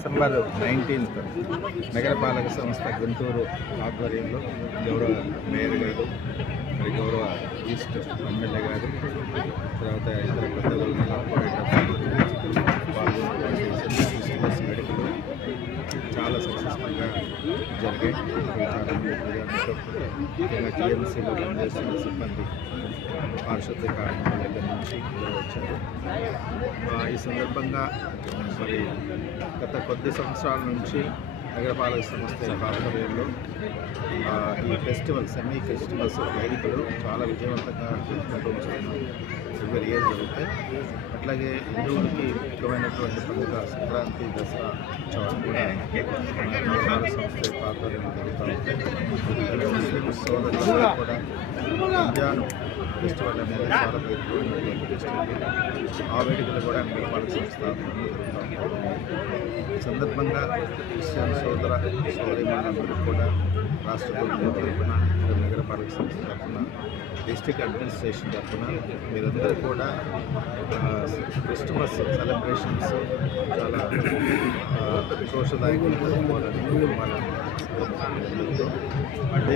December 19th నగరపాలక సంస్థ గుంటూరు ఆధ్వర్యంలో గౌరవ మేయర్ గారు, మరి గౌరవ ఈస్ట్ ఎమ్మెల్యే గారు, తర్వాత ఇతర పెద్దలు క్రిస్మస్ వేడుకలు చాలా సక్సెస్ఫుల్గా జరిగాయి. ముఖ్యంగా టీఎంసీలో పనిచేస్తున్న సిబ్బంది పారిశుద్ధ్య కార్మికుల దగ్గర నుంచి వచ్చారు. ఈ సందర్భంగా మరి గత కొద్ది సంవత్సరాల నుంచి నగరపాలక సంస్థ ఆధ్వర్యంలో ఈ ఫెస్టివల్స్ సెమీ ఫెస్టివల్స్ వేడుకలు చాలా విజయవంతంగా నిర్వహించడం ఎవరి ఇయర్ జరుగుతాయి. అట్లాగే హిందువులకి ముఖ్యమైనటువంటి పండుగ సంక్రాంతి, దసరా ఉత్సవాలు కూడా నగరపాలక సంస్థ ఆధ్వర్యంలో జరుగుతూ ఉంటాయి. ముస్లిం సోదరులు కూడా రంజాన్ ఫెస్టివల్ అనేది చాలా ప్రత్యేకమైనటువంటి ఫెస్టివల్. ఆ వేడుకలు కూడా నగరపాలక సంస్థ జరుగుతూ ఉంటాయి. ఈ సందర్భంగా క్రిస్టియన్ సోదర సోదరిమణులందరూ కూడా రాష్ట్ర ప్రభుత్వం తరఫున, నగరపాలక సంస్థ తరఫున, డిస్ట్రిక్ట్ అడ్మినిస్ట్రేషన్ తరఫున మీరందరూ కూడా క్రిస్మస్ సెలబ్రేషన్స్ చాలా సంతోషదాయకంగా జరుపుకోవాలని అంటే